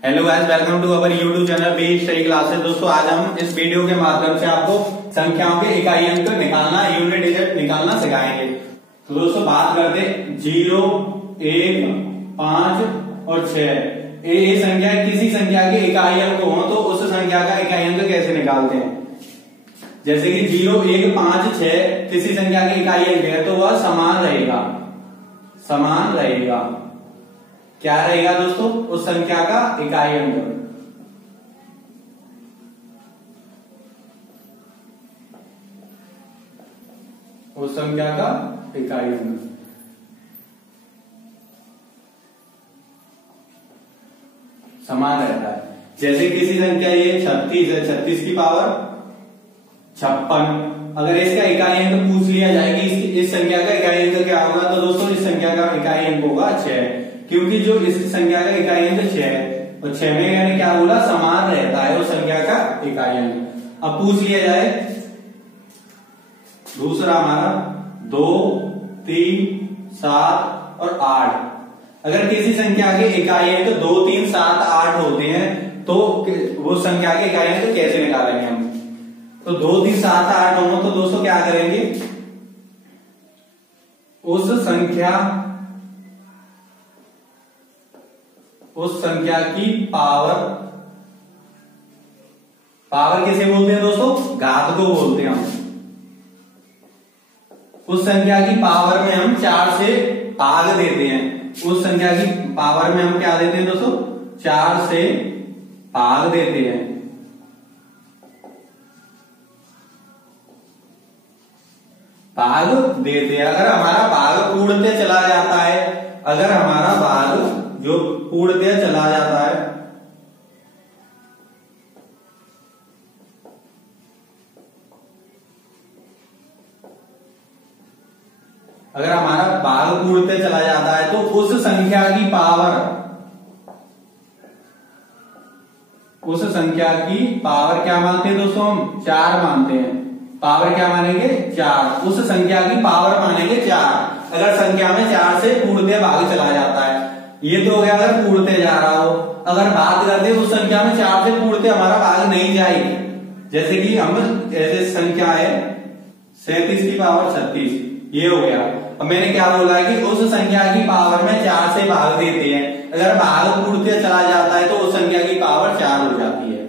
Hello guys, welcome to our YouTube channel B Study Classes. दोस्तों, आज हम इस वीडियो के माध्यम से आपको संख्याओं के इकाई अंक निकालना, यूनिट डिजिट निकालना सिखाएंगे। तो दोस्तों, बात करते 0, 1, 5 और 6। ये संख्या किसी संख्या के इकाई अंक हो तो उस संख्या का इकाई अंक कैसे निकालते हैं। जैसे कि 0, 1, 5, 6 किसी संख्या के इकाई अंक है तो वह समान रहेगा। समान रहेगा क्या रहेगा दोस्तों? उस संख्या का इकाई अंक। उस संख्या का इकाई अंक समान रहता है। जैसे किसी संख्या ये 36 है, 36 की पावर 56। अगर इसका इकाई अंक पूछ लिया जाए कि इस संख्या का इकाई अंक क्या होगा, तो दोस्तों इस संख्या का इकाई अंक होगा 6, क्योंकि जो इस संख्या का इकाई अंक 6 है और 6 में मैंने क्या बोला, समान रहता है उस संख्या का इकाई अंक। अब पूछ लिया जाए दूसरा हमारा 2, 3, 7 और 8। अगर किसी संख्या के इकाई अंक 2, 3, 7, 8 होते हैं तो वो संख्या के इकाई अंक कैसे निकालेंगे हम? तो 2, 3, 7, 8 हो तो दोस्तों क्या करेंगे, उस संख्या की पावर किसे बोलते हैं दोस्तों? घात को बोलते हैं हम। उस संख्या की पावर में हम 4 से भाग देते हैं। उस संख्या की पावर में हम क्या देते हैं दोस्तों? 4 से भाग देते हैं। भाग देते हैं। अगर हमारा भाग पूर्णतः चला जाता है, अगर हमारा भाग जो पूर्णतः चला जाता है, अगर हमारा भाग पूर्णतः चला जाता है तो उस संख्या की पावर क्या मानते हैं दोस्तों? हम 4 मानते हैं। पावर क्या मानेंगे? 4। उस संख्या की पावर मानेंगे 4। अगर संख्या में 4 से पूर्णतः भाग चला जाता है, ये तो हो गया अगर पूर्णतः जा रहा हो। अगर बात करते हैं उस संख्या में 4 से पूर्णतः हमारा भाग नहीं जाएगी, जैसे कि हम ऐसे संख्या है 37 की पावर 36, ये हो गया। अब मैंने क्या बोला है कि उस संख्या की पावर में 4 से भाग देते हैं। अगर भाग पूर्णतः चला जाता है तो उस संख्या की पावर 4 हो जाती है।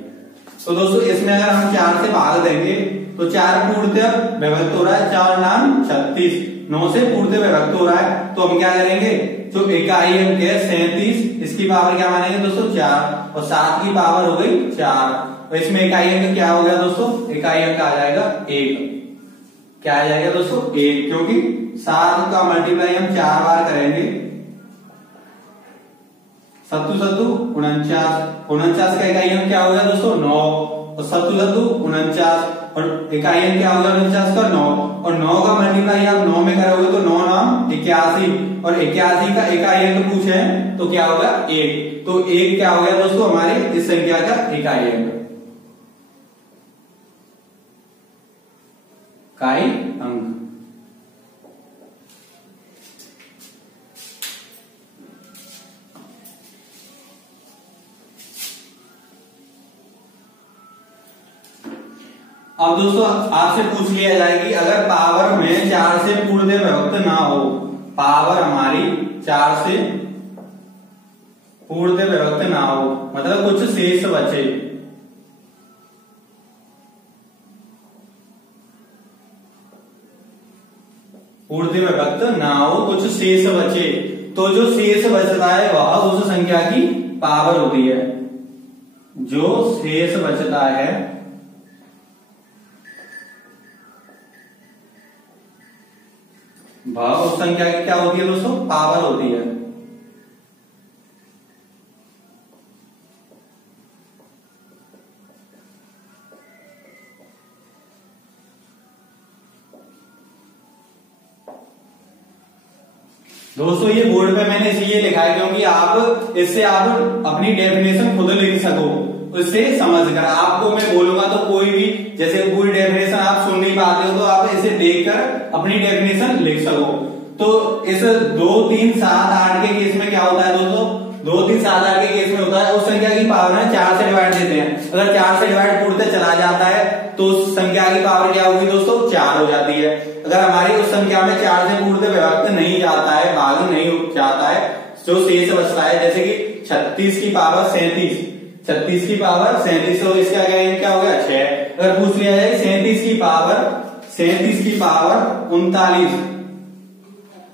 तो दोस्तों, इसमें अगर हम 4 से भाग देंगे तो 4 पूर्णतः विभक्त हो रहा है, 4 नाम 36, 9 से पूर्णतः विभक्त हो रहा है। तो हम क्या करेंगे, जो इकाई अंक है 37, इसकी पावर क्या मानेंगे दोस्तों? 4, और 7 की पावर हो गई 4। तो इसमें इकाई अंक क्या हो गया दोस्तों? इकाई अंक आ जाएगा 1। क्या आ जाएगा दोस्तों? 1, क्योंकि 7 का मल्टीप्लाई हम 4 बार करेंगे। 7 7 49, 49 का इकाई अंक क्या हो गया दोस्तों? 9, और 7 7 49, और इकाई अंक क्या होगा 49 का? 9, और 9 का मल्टीप्लाई आप 9 में करोगे तो 9 नाम 81, और 81 का इकाई अंक पूछे तो क्या होगा? 1। तो 1 क्या हो गया दोस्तों हमारे इस संख्या का इकाई अंक। इकाई अंक। अब दोस्तों, आपसे पूछ लिया जाए कि अगर पावर में 4 से पूर्णतः विभक्त ना हो, पावर हमारी 4 से पूर्णतः विभक्त ना हो, मतलब कुछ शेष बचे, पूर्णतः विभक्त ना हो, कुछ शेष बचे, तो जो शेष बचता है वह उस संख्या की पावर होती है। जो शेष बचता है वह उस संख्या की क्या होती है दोस्तों? पावर होती है। दोस्तों, ये बोर्ड पे मैंने इसलिए लिखा है क्योंकि इससे आप अपनी डेफिनेशन खुद लिख सको, उससे समझकर। आपको मैं बोलूंगा तो कोई भी जैसे पूरी डेफिनेशन आप सुन नहीं पाते हो तो आप इसे देखकर अपनी डेफिनेशन लिख सको। तो इस 2, 3, 7, 8 के केस में क्या होता है दोस्तों? 2, 3, 7, 8 के केस में होता है उस संख्या की पावर है 4 से डिवाइड देते हैं। अगर 4 से डिवाइड पूर्णतः चला जाता है तो उस संख्या की पावर क्या होगी दोस्तों 4 हो जाती है। अगर हमारी उस संख्या में 4 से पूर्णतः विभाजित नहीं जाता है, भाग नहीं जाता है, जो शेष बचता है जैसे कि 36 की पावर 37, 36 की पावर 37, तो इसका क्या हो गया 6। अगर पूछ लिया जाए 37 की पावर 39,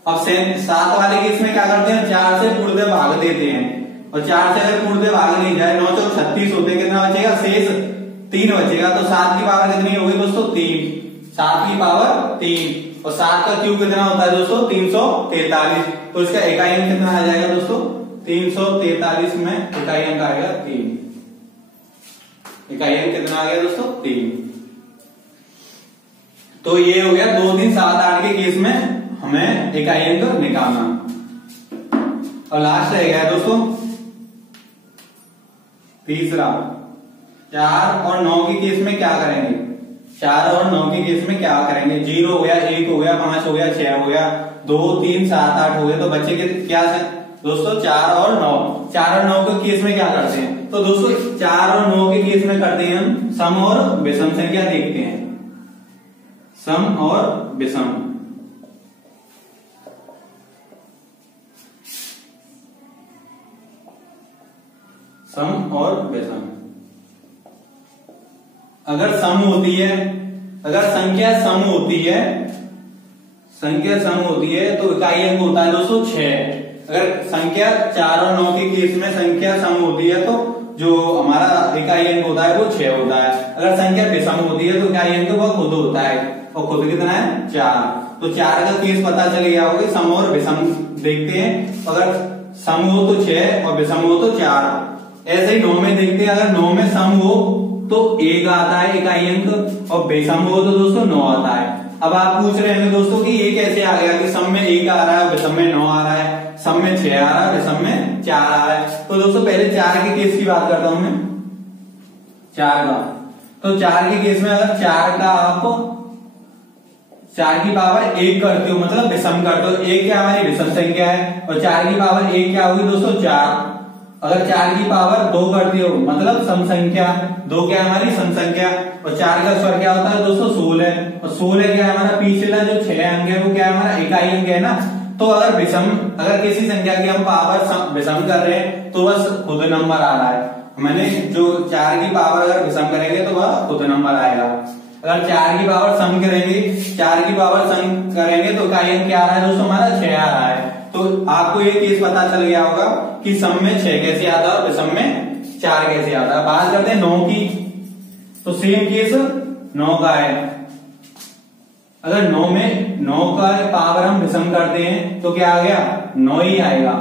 अब 7 वाले केस में क्या करते हैं 4 से पूर्णतः भाग देते हैं, और 4 से अगर पूर्णतः भाग नहीं जाए 9 चौक 36 होते, कितना बचेगा शेष 3 बचेगा। तो 7 की पावर कितनी होगी दोस्तों 3, 7 की पावर 3, और 7 का क्यूब कितना होता है दोस्तों 343। तो इसका इकाई अंक कितना आ जाएगा दोस्तों 343 में इकाई अंक आएगा 3। इकाई अंक कितना आ गया दोस्तों 3। तो ये हो गया 2, 3, 7, 8 के केस में हमें इकाई अंक निकालना। और लास्ट रह गया दोस्तों तीसरा, 4 और 9 के केस में क्या करेंगे। 4 और 9 के केस में क्या करेंगे, 0 हो गया, 1 हो गया, 5 हो गया, 6 हो गया, 2, 3, 7, 8 हो गया, तो बच्चे के क्या है दोस्तों 4 और 9। 4 और 9 के केस में क्या करते हैं, तो दोस्तों 4 और 9 के केस में करते हैं हम सम और विषम संख्या देखते हैं, सम और विषम। सम और विषम। अगर सम होती है, अगर संख्या सम होती है, संख्या सम होती है तो इकाई अंक होता है दोस्तों 6। अगर संख्या 4 और 9 के केस में संख्या सम होती है तो जो हमारा इकाई अंक होता है वो 6 होता है। अगर संख्या विषम होती है तो इकाई अंक वो खुद होता है, और खुद कितना है 4। तो 4 का केस पता चल गया होगा, सम और विषम देखते हैं। अगर सम हो तो 6 और विषम हो तो 4। ऐसे ही 9 में देखते हैं, अगर 9 में सम हो तो 1 आता है इकाई अंक, और विषम हो तो दोस्तों 9 आता है। अब आप पूछ रहे हैं दोस्तों कि ये कैसे आ गया कि सम में 1 आ रहा है, विषम में 9 आ रहा है, सम में 6 आ रहा है, विषम में 4 आ रहा है। तो दोस्तों पहले 4 के केस की बात करता हूं मैं, 4 का। तो 4 के केस में अगर 4 का आप 4 की पावर 1 करते हो, मतलब विषम करते हो, 1 क्या हमारी विषम संख्या है, और 4 की पावर 1 क्या होगी दोस्तों 4। अगर 4 की पावर 2 करते हो मतलब सम संख्या, 2 क्या हमारी सम संख्या, और 4 का स्वर क्या होता है दोस्तों 16, और 16 क्या हमारा पिछला जो 6 अंक है वो क्या हमारा इकाई अंक है ना। तो अगर विषम, अगर किसी संख्या की हम पावर विषम कर रहे हैं तो बस खुद नंबर आ रहा है, मैंने जो 4 की पावर अगर विषम करेंगे तो वह खुद नंबर आएगा। अगर 4 की पावर सम करेंगे, 4 की पावर सम करेंगे तो इकाई अंक क्या आ रहा है दोस्तों हमारा 6 आ रहा है। तो आपको ये केस पता चल गया होगा कि सम में 6 कैसे आता है और विषम में 4 कैसे आता है। बात करते हैं 9 की, तो सेम केस 9 का है। अगर 9 में 9 का पावर हम विषम करते हैं तो क्या आ गया 9 ही आएगा।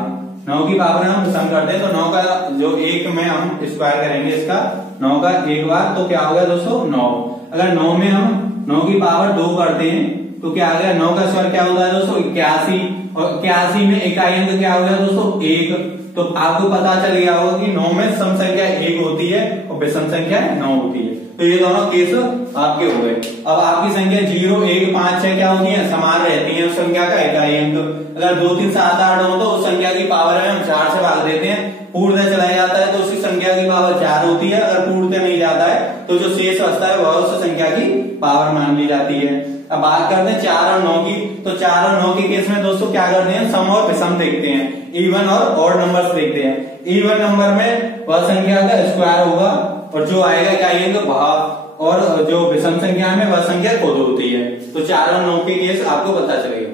9 की पावर हम विषम करते हैं तो 9 का जो 1 में हम स्क्वायर करेंगे इसका, 9 का 1 बार तो क्या हो गया दोस्तों 9। अगर 9 में हम 9 की पावर 2 करते हैं तो क्या आ गया, 9 का स्क्वायर क्या होता है दोस्तों 81, और 81 में इकाई अंक क्या हो गया दोस्तों 1। तो आपको पता चल गया होगा कि 9 में सम संख्या 1 होती है और विषम संख्या 9 होती है। तो ये दोनों केस आपके हो गए। अब आपकी संख्या 0, 1, 5, 6 क्या होती है, समान रहती है उस संख्या का इकाई अंक। अगर 2, 3, 7, 8 हो तो उस संख्या की पावर है हम 4 से भाग देते हैं, पूर्णतः चला जाता है तो उसकी संख्या की पावर 4 होती है। अगर पूर्णतः नहीं जाता है तो जो शेष बचता है वह उस संख्या की पावर मान ली जाती है। अब बात करते हैं 4 और 9 की, तो 4 और 9 के केस में दोस्तों क्या करते हैं, सम और विषम देखते हैं, इवन और ऑड नंबर्स देखते हैं। इवन नंबर में वह संख्या का स्क्वायर होगा और जो आएगा इकाई अंक भाग, और जो विषम संख्या में वह संख्या खुद होती है। तो 4 और 9 के केस आपको पता चलेगा।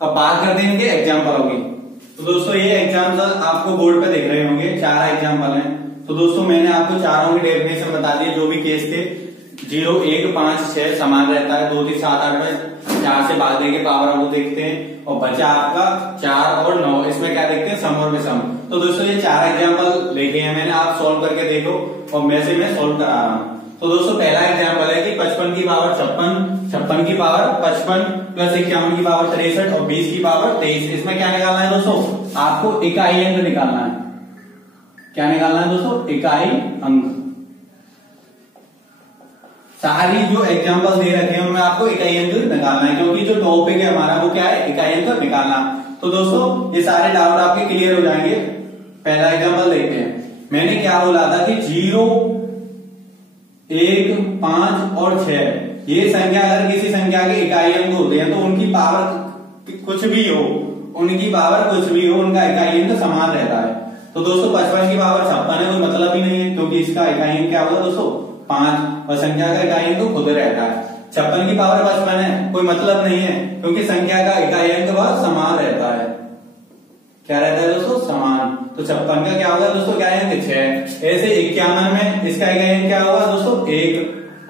अब बात करते हैं इनके एग्जाम्पलों की। तो दोस्तों ये एग्जाम्पल आपको बोर्ड पे दिख रहे होंगे, 4 एग्जाम्पल हैं। तो दोस्तों मैंने आपको चारों की डेफिनेशन बता दी, जो भी केस थे। 0, 1, 5, 6 समान रहता है, 2, 3, 7, 8 में 4 से भाग देंगे पावर वो देखते हैं, और बचा आपका 4 और 9, इसमें क्या देखते हैं सम और विषम। तो दोस्तों ये 4 एग्जाम्पल लिखे हैं मैंने, आप सोल्व करके देखो, और मैं सोल्व करा रहा हूँ। तो दोस्तों पहला एग्जाम्पल है कि 55 की पावर 56, 56 की पावर 55 प्लस 51 की पावर 63 और 20 की पावर 23। इसमें क्या निकालना है दोस्तों, आपको इकाई अंक निकालना है। क्या निकालना है दोस्तों, इकाई अंक। सारी जो एग्जाम्पल दे रखे हैं उनमें आपको इकाई अंक निकालना है, क्योंकि जो टॉपिक है हमारा वो क्या है, इकाई अंक निकालना। तो दोस्तों ये सारे डाउट आपके क्लियर हो जाएंगे। पहला एग्जाम्पल देखते हैं। मैंने क्या बोला था कि 0, 1, 5 और 6 ये संख्या अगर किसी संख्या के इकाई अंक होते हैं तो उनकी पावर कुछ भी हो, उनका इकाई अंक समान रहता है। तो दोस्तों 55 की पावर 56 है, कोई मतलब ही नहीं है क्योंकि इसका इकाई अंक क्या होगा दोस्तों 5 और संख्या का इकाई अंक खुद रहता है। 56 की पावर 55 है, कोई मतलब नहीं है क्योंकि संख्या का इकाई अंक वह समान रहता है। क्या रहता है दोस्तों? समान। तो 56 का क्या होगा दोस्तों इकाई अंक 6। ऐसे 51 में इसका इकाई अंक क्या होगा दोस्तों 1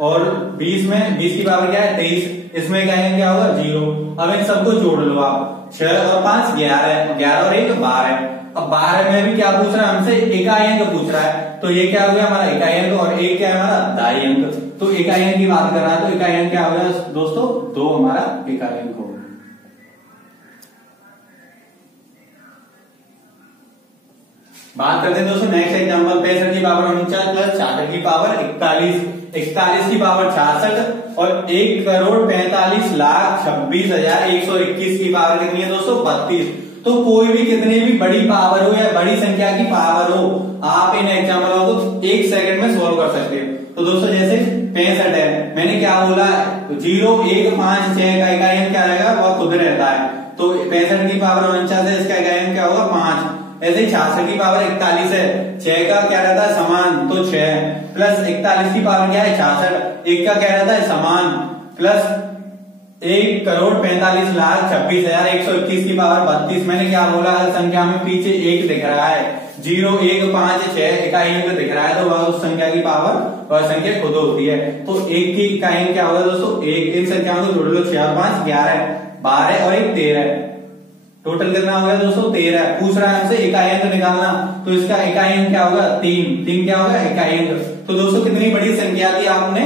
और 20 में 20 की पावर क्या है 23, इसमें इकाई अंक क्या होगा 0। अब इन सबको जोड़ लो आप, 6 और 5 11, 11 और 1 12। अब 12 में भी क्या पूछ रहा है हमसे? इकाई अंक पूछ रहा है। तो ये क्या हो गया हमारा इकाई अंक और 1 क्या है हमारा दाई अंक। तो इकाई अंक की बात कर रहा है तो इकाई अंक क्या होगा दोस्तों 2 हमारा इकाई अंक होगा। बात करते हैं दोस्तों नेक्स्ट एग्जांपल। 65 की पावर 49 प्लस 66 की पावर 41, 41 की पावर 66 और 1,45,26,121 की पावर कितनी है दोस्तों 32। तो कोई भी कितनी भी बड़ी पावर हो या बड़ी संख्या की पावर हो, आप इन एग्जाम्पलों को 1 सेकंड में सोल्व कर सकते हो। तो दोस्तों जैसे 65 है, मैंने क्या बोला 0, 1, 5, 6 का इकाई अंक क्या रहेगा वह खुद रहता है। तो 65 की पावर 49 है, इसका इकाई अंक क्या होगा 5। ऐसे ही 66 की पावर 41 है, 6 का क्या रहता है समान, तो 6 प्लस 41 की पावर क्या है 66, 1 का क्या रहता है समान प्लस 1,45,26,121 की पावर 32। मैंने क्या बोला हर संख्या में पीछे 1 दिख रहा है, 0, 1, 5, 6 इकाई अंक दिख रहा है तो वह उस संख्या की पावर वह संख्या खुद होती है। तो 1 की इकाई अंक क्या होगा दोस्तों 1। इन संख्याओं को जोड़ लो, 6 और 5 11, 12 और 1 13, टोटल कितना हो गया दोस्तों 13। पूछ रहा है हमसे इकाई अंक निकालना, तो इसका इकाई अंक क्या होगा 3 क्या होगा इकाई अंक। तो दोस्तों कितनी बड़ी संख्या थी, आपने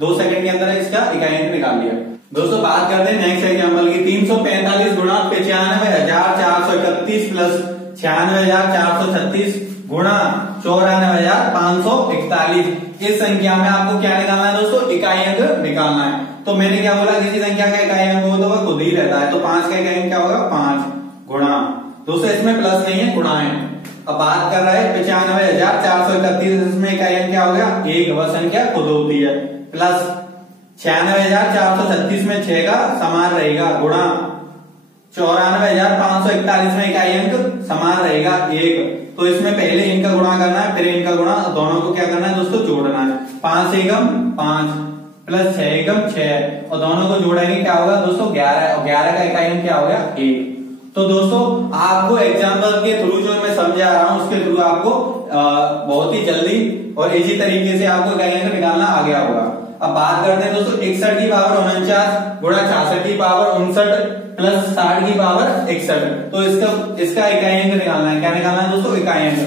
2 सेकंड के अंदर इसका इकाई अंक निकाल लिया। दोस्तों बात करते हैं नेक्स्ट एग्जांपल की। 345 गुणा 95,431 प्लस 96,436 गुणा 94,541। इस संख्या में आपको क्या निकालना है दोस्तों इकाई अंक निकालना है। तो मैंने क्या बोला किसी संख्या का इकाई अंक हो तो वह खुद ही रहता है। तो 5 का इकाई अंक क्या होगा 5 गुणा, दोस्तों इसमें प्लस नहीं है गुणा है। अब बात कर रहा है 95,431, इसमें इकाई अंक क्या हो गया 1, वह संख्या खुद होती है, प्लस 96,436 में 6 का समान रहेगा गुणा 94,541 में इकाई अंक समान रहेगा 1। तो इसमें पहले इनका गुणा करना है फिर इनका गुणा, दोनों को क्या करना है दोस्तों जोड़ना है। 5 एकम 5 प्लस 6 एकम 6 और दोनों को जोड़ेंगे क्या होगा दोस्तों 11 और 11 का इकाई अंक क्या हो गया 1। तो दोस्तों आपको एग्जाम्पल के थ्रू जो मैं समझा रहा हूं उसके थ्रू आपको बहुत ही जल्दी और इजी तरीके से आपको इकाई अंक निकालना आ गया होगा। अब बात करते हैं दोस्तों 61 की पावर 49 गुणा 66 की पावर 59 प्लस 60 की पावर 61। तो इसका इकाई अंक निकालना है। क्या निकालना है दोस्तों इकाई अंक।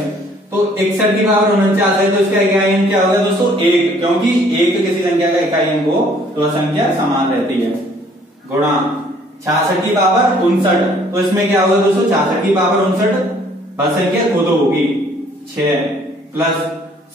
तो 61 की पावर 49 है तो इसका इकाई अंक क्या होगा दोस्तों 1, क्योंकि 1 किसी संख्या का इकाई अंक हो तो वह संख्या समान रहती है, गुणा 66 की पावर 59। तो इसमें क्या होगा दोस्तों 66 की पावर 59 वह संख्या खुद होगी 6 प्लस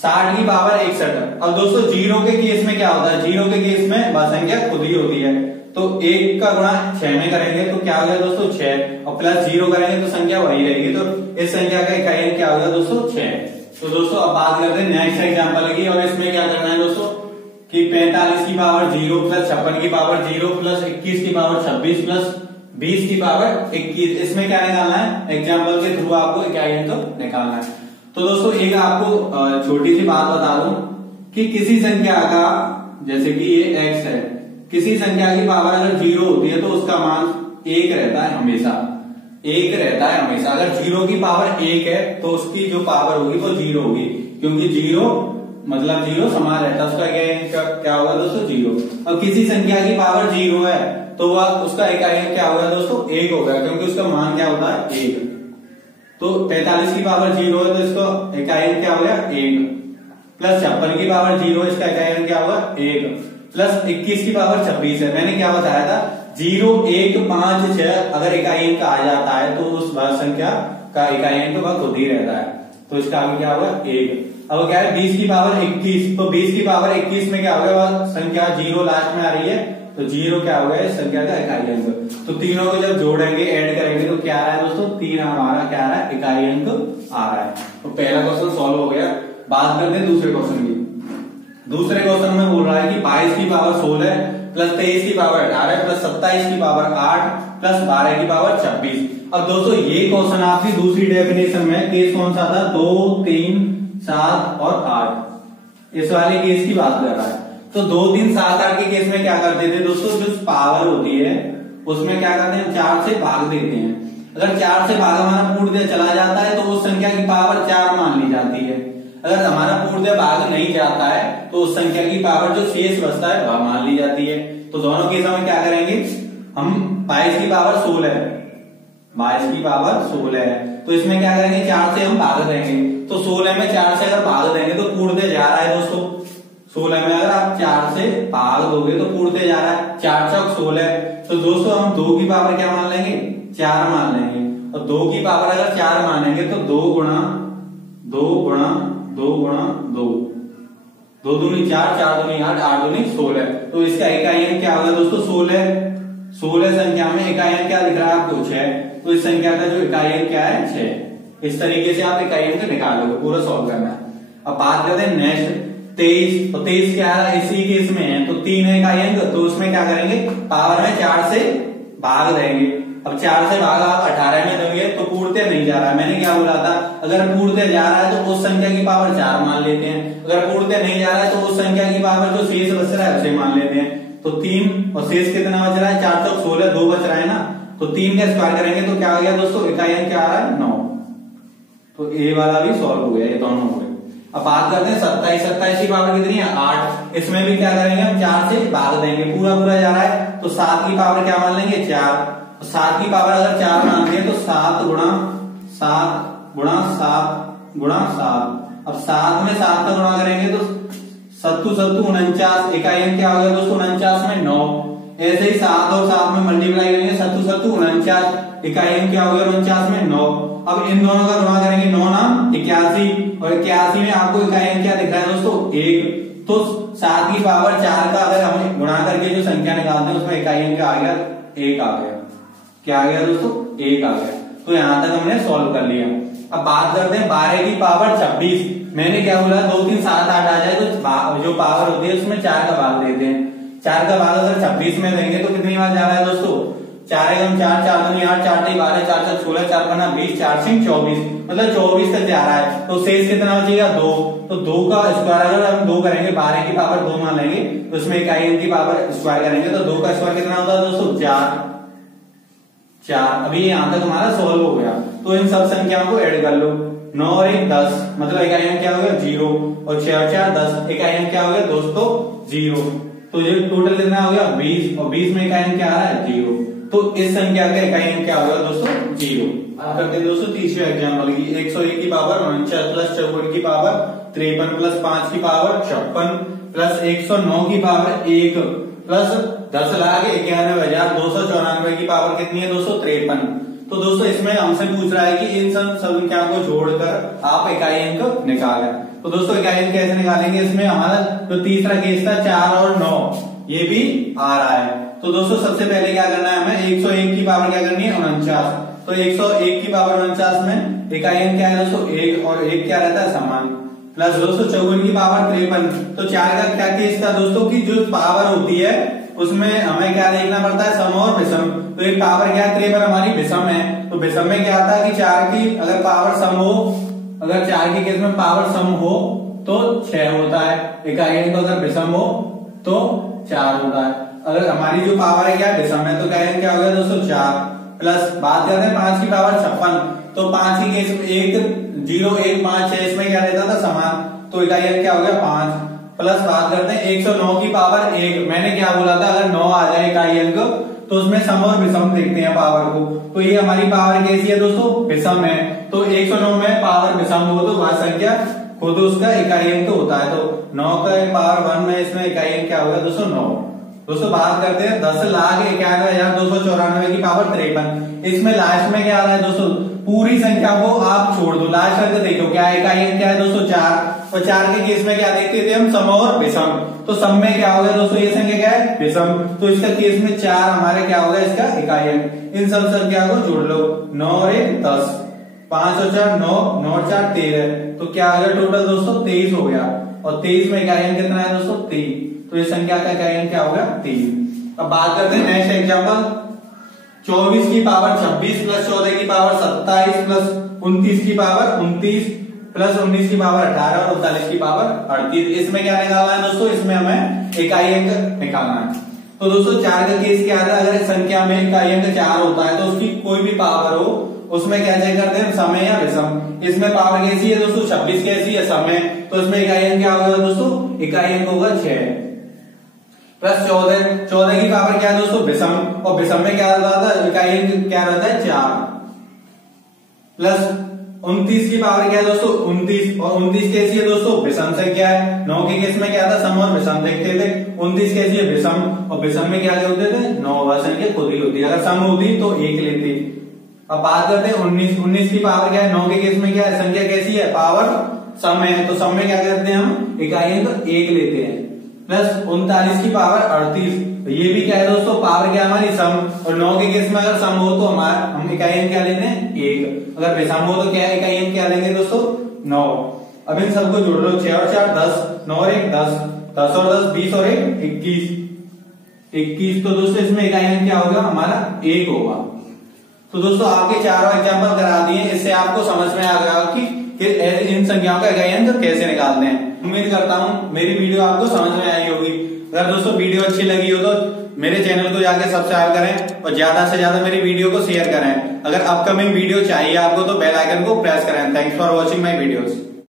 60 की पावर 61। अब दोस्तों 0 के केस में क्या होता है, 0 के केस में वह संख्या खुद ही होती है। तो 1 का गुणा 6 में करेंगे तो क्या हो गया दोस्तों 6 और प्लस 0 करेंगे तो संख्या वही रहेगी। तो इस संख्या का इकाई अंक क्या होगा दोस्तों 6। तो दोस्तों अब बात करते हैं नेक्स्ट एग्जांपल की, और इसमें क्या करना है दोस्तों कि 45 की पावर 0 प्लस 56 की पावर 0 प्लस 21 की पावर 26 प्लस 20 की पावर 21। इसमें क्या निकालना है, एग्जाम्पल के थ्रू आपको इकाई अंक निकालना है। तो दोस्तों एक आपको छोटी सी बात बता दूं कि किसी संख्या का, जैसे कि ये x है, किसी संख्या की पावर अगर 0 होती है तो उसका मान 1 रहता है हमेशा, 1 रहता है हमेशा। अगर 0 की पावर 1 है तो उसकी जो पावर होगी वो 0 होगी, क्योंकि 0 मतलब 0 समान रहता है, उसका क्या होगा दोस्तों 0। और किसी संख्या की पावर 0 है तो वह उसका इकाई अंक क्या होगा दोस्तों 1 होगा, क्योंकि उसका मान क्या होता है 1। तो 45 की पावर 0 है तो इसका इकाई अंक क्या होगा 1, प्लस 56 की पावर 0 है, इसका इकाई अंक क्या होगा 1, प्लस 21 की पावर 26 है। मैंने क्या बताया था 0, 1, 5, 6 अगर इकाई अंक आ जाता है तो उस संख्या का इकाई अंक वह खुद ही रहता है, तो इसका आगे क्या होगा 1। अब क्या है 20 की पावर 21, तो 20 की पावर 21 में क्या होगा वह संख्या 0 लास्ट में आ रही है तो 0 क्या हो गया इस संख्या का इकाई अंक। तो तीनों को जब जोड़ेंगे ऐड करेंगे तो क्या आ रहा है दोस्तों 3 हमारा क्या आ रहा है इकाई अंक आ रहा है। तो पहला क्वेश्चन सॉल्व हो गया। बात करते हैं दूसरे क्वेश्चन की। दूसरे क्वेश्चन में बोल रहा है कि 22 की पावर 16 प्लस 23 की पावर 18 प्लस 27 की पावर 8 प्लस 12 की पावर 26। अब दोस्तों ये क्वेश्चन आपकी दूसरी डेफिनेशन में केस कौन सा था 2, 3, 7 और 8 इस वाले केस की बात कर रहा है। तो 2, 3, 7, 8 के केस में क्या करते थे दोस्तों जो पावर होती है उसमें क्या करते हैं 4 से भाग देते हैं। अगर 4 से भाग हमारा पूर्णतः चला जाता है तो उस संख्या की पावर 4 मान ली जाती है। अगर हमारा पूर्णतः भाग नहीं जाता है तो उस संख्या की पावर जो शेष बचता है वह मान ली जाती है। तो दोनों केसों में क्या करेंगे हम 22 की पावर 16 है 22 की पावर 16 है तो इसमें क्या करेंगे 4 से हम भाग देंगे। तो 16 में 4 से अगर भाग देंगे तो पूर्णतः जा रहा है दोस्तों। 16 में अगर आप 4 से भाग दोगे तो पूर्णतः जा रहा है 4 चौक 16। तो दोस्तों हम 2 की पावर क्या मान लेंगे 4 मान लेंगे। और 2 की पावर अगर 4 मानेंगे तो 2 गुणा 2 गुणा 2 गुणा 2 2 दूनी 4 4 दूनी 8 8 दूनी 16। तो इसका इकाई अंक क्या होगा दोस्तों 16 संख्या में इकाई अंक क्या दिख रहा है आपको 6। तो इस संख्या का जो इकाई अंक क्या है 6। इस तरीके से आप इकाई अंक निकालोगे पूरा सॉल्व करना है। अब बात करते हैं नेक्स्ट 23। तो 23 क्या है इसी केस में है तो 3 है इकाई अंक। तो उसमें क्या करेंगे पावर में 4 से भाग देंगे। अब 4 से भाग आप 18 में दोगे तो पूर्णतः नहीं जा रहा है। मैंने क्या बोला था अगर पूर्णतः जा रहा है तो उस संख्या की पावर 4 मान लेते हैं। अगर पूर्णतः नहीं जा रहा है तो उस संख्या की पावर जो शेष बच रहा है उसे मान लेते हैं। तो 3 और शेष कितना बच रहा है 4 चौक 16 2 बच रहा है ना। तो 3 का स्क्वायर करेंगे तो क्या हो गया दोस्तों इकाई अंक क्या आ रहा है 9। तो ए वाला भी सॉल्व हो गया ये दोनों हो गए। अब बात करते हैं 27 की पावर कितनी है 8। इसमें भी क्या करेंगे हम 4 से भाग देंगे पूरा जा रहा है। तो 7 की पावर क्या मान लेंगे 4। 7 की पावर अगर 4 मानते हैं तो 7 गुणा 7 गुणा 7 गुणा 7। अब 7 में 7 का गुणा करेंगे तो 7 7 49 इकाई अंक क्या हो गया दोस्तों 49 में 9। ऐसे ही 7 और 7 में मल्टीप्लाई करेंगे 7 7 49 इकाई अंक क्या हो गया 49 में 9। अब इन दोनों का गुणा करेंगे 9 नाम 81 और 81 में आपको इकाई अंक क्या दिख रहा है दोस्तों 1। तो 7 की पावर 4 का अगर हम गुणा करके जो संख्या निकालते हैं उसमें इकाई अंक आ गया 1 आ गया। क्या आ गया दोस्तों 1 आ गया। तो यहां तक हमने सॉल्व कर लिया। अब बात करते हैं 12 की पावर 26। मैंने क्या बोला 2, 3, 7, 8 आ जाए तो जो पावर होती है उसमें 4 का भाग देते हैं। 4 का भाग अगर 26 में देंगे तो कितनी बार जा रहा है दोस्तों 4 एकम 4 4 दूनी 8 4 3 12 4 4 16 4 पन्ना 20 4 सिंह 24 मतलब 24 तक जा रहा है। तो शेष कितना बचेगा 2। तो 2 का स्क्वायर अगर हम 2 करेंगे 12 की पावर 2 मान लेंगे तो उसमें इकाई अंक की पावर स्क्वायर करेंगे तो 2 का स्क्वायर कितना होता है दोस्तों 4। अभी यहां तक हमारा सॉल्व हो गया। तो इन सब संख्याओं को ऐड कर लो 9 और 1 10 मतलब इकाई अंक क्या हो गया 0 और 6 और 4 10 इकाई अंक क्या हो गया दोस्तों 0। तो ये टोटल कितना हो गया 20 और 20 में इकाई अंक क्या आ रहा है 0। तो इस संख्या का इकाई अंक क्या होगा दोस्तों 0। आप करते हैं दोस्तों तीसरे एग्जाम्पल की 101 की पावर 49 प्लस 54 की पावर 53 प्लस 5 की पावर 56 प्लस 109 की पावर 1 प्लस 10,91,294 की पावर कितनी है दोस्तों 53। तो दोस्तों इसमें हमसे पूछ रहा है कि इन सब संख्याओं को जोड़कर आप इकाई अंक निकालें। तो दोस्तों इकाई अंक कैसे निकालेंगे इसमें हमारा जो तीसरा केस था 4 और 9 ये भी आ रहा है। तो दोस्तों सबसे पहले क्या करना है हमें 101 की पावर क्या करनी है 49। तो 101 की पावर 49 में इकाई अंक क्या है दोस्तों 1 और 1 क्या रहता है समान प्लस दोस्तों 54 की पावर 53। तो 4 का क्या केस था दोस्तों की जो पावर होती है उसमें हमें क्या देखना पड़ता है सम और विषम। तो एक पावर क्या 53 हमारी विषम है। तो विषम में क्या था कि 4 की अगर पावर सम हो अगर 4 के केस में पावर सम हो तो 6 होता है। इकाई अंक अगर विषम हो तो 4 होता है। अगर हमारी जो पावर है क्या विषम है तो इकाई क्या हो गया दोस्तों 4 प्लस बात करते हैं 5 की पावर 56। तो 5 के केस में 1 0 1 5 6 इसमें क्या रहता था समान तो इकाई अंक क्या हो गया 5 प्लस बात करते हैं 109 की पावर 1। मैंने क्या बोला था अगर 9 आ जाए इकाई अंक तो उसमें सम और विषम देखते हैं पावर को। तो ये हमारी पावर कैसी है दोस्तों विषम है। तो 109 में पावर विषम हो तो वह संख्या खुद उसका इकाई अंक होता है। तो 9 का पावर 1 में इसमें इकाई अंक क्या होगा दोस्तों 9। दोस्तों बात करते हैं 10,91,294 की पावर 53। इसमें लास्ट में क्या आ रहा है दोस्तों, पूरी संख्या को आप छोड़ दो, लास्ट करके देखो क्या इकाई अंक क्या है दोस्तों 4। और 4 के केस में क्या देखते थे हम, सम और विषम। तो सम में क्या होगा दोस्तों, ये संख्या क्या है विषम, तो इसका केस में 4 हमारे क्या होगा इसका इकाई अंक। इन सब संख्या को जोड़ लो, 9 और 1 10, 5 और 4 9, 9 और 4 13, तो क्या आ गया टोटल दोस्तों 23 हो गया। और 23 में इकाई अंक कितना है दोस्तों 3, तो ये संख्या का इकाई अंक क्या होगा 3। अब बात करते हैं नेक्स्ट एग्जाम्पल, 24 की पावर 26 प्लस 14 की पावर 27 प्लस 29 की पावर 29 प्लस 19 की पावर 18 और 39 की पावर 38। इसमें क्या निकालना है दोस्तों, इसमें हमें इकाई अंक निकालना है। तो दोस्तों 4 का केस क्या है, अगर संख्या में इकाई अंक 4 होता है तो उसकी कोई भी पावर हो उसमें क्या चेक करते हैं, सम या विषम। इसमें पावर कैसी है दोस्तों 26 कैसी है, सम है, तो इसमें इकाई अंक क्या होगा दोस्तों, इकाई अंक होगा 6 प्लस 14 की पावर क्या है दोस्तों विषम, और विषम में क्या रहता था, इकाई अंक क्या रहता है 4 प्लस 29 की पावर क्या है दोस्तों 29, और 29 कैसी है दोस्तों विषम संख्या है। 9 के केस में क्या था, सम और विषम देखते थे, 29 कैसी है विषम, और विषम में क्या होते थे 9 वह संख्या खुद ही होती है, अगर सम होती तो 1 लेती। अब बात करते हैं 19 की पावर क्या है, 9 के केस में क्या है, संख्या कैसी है पावर सम है, तो सम में क्या करते हैं हम इकाई अंक 1 लेते हैं, प्लस 39 की पावर 38, तो ये भी क्या है दोस्तों पावर क्या हमारी सम, और 9 के केस में अगर सम हो तो हम इकाई अंक क्या लेते हैं 1, अगर विषम हो तो क्या इकाई अंक क्या लेंगे दोस्तों 9। अब इन सबको जोड़ लो, 6 और 4 10, 9 और 1 10, 10 और 10 20 और 1 21, तो दोस्तों इसमें इकाई अंक क्या होगा हमारा 1 होगा। तो दोस्तों आपके चारों एग्जाम्पल करा दिए, इससे आपको समझ में आ गया कि इन संख्याओं का इकाई अंक कैसे निकालते हैं। उम्मीद करता हूं मेरी वीडियो आपको समझ में आई होगी। अगर दोस्तों वीडियो अच्छी लगी हो तो मेरे चैनल को जाके सब्सक्राइब करें और ज्यादा से ज्यादा मेरी वीडियो को शेयर करें। अगर अपकमिंग वीडियो चाहिए आपको तो बेल आइकन को प्रेस करें। Thanks for watching my videos.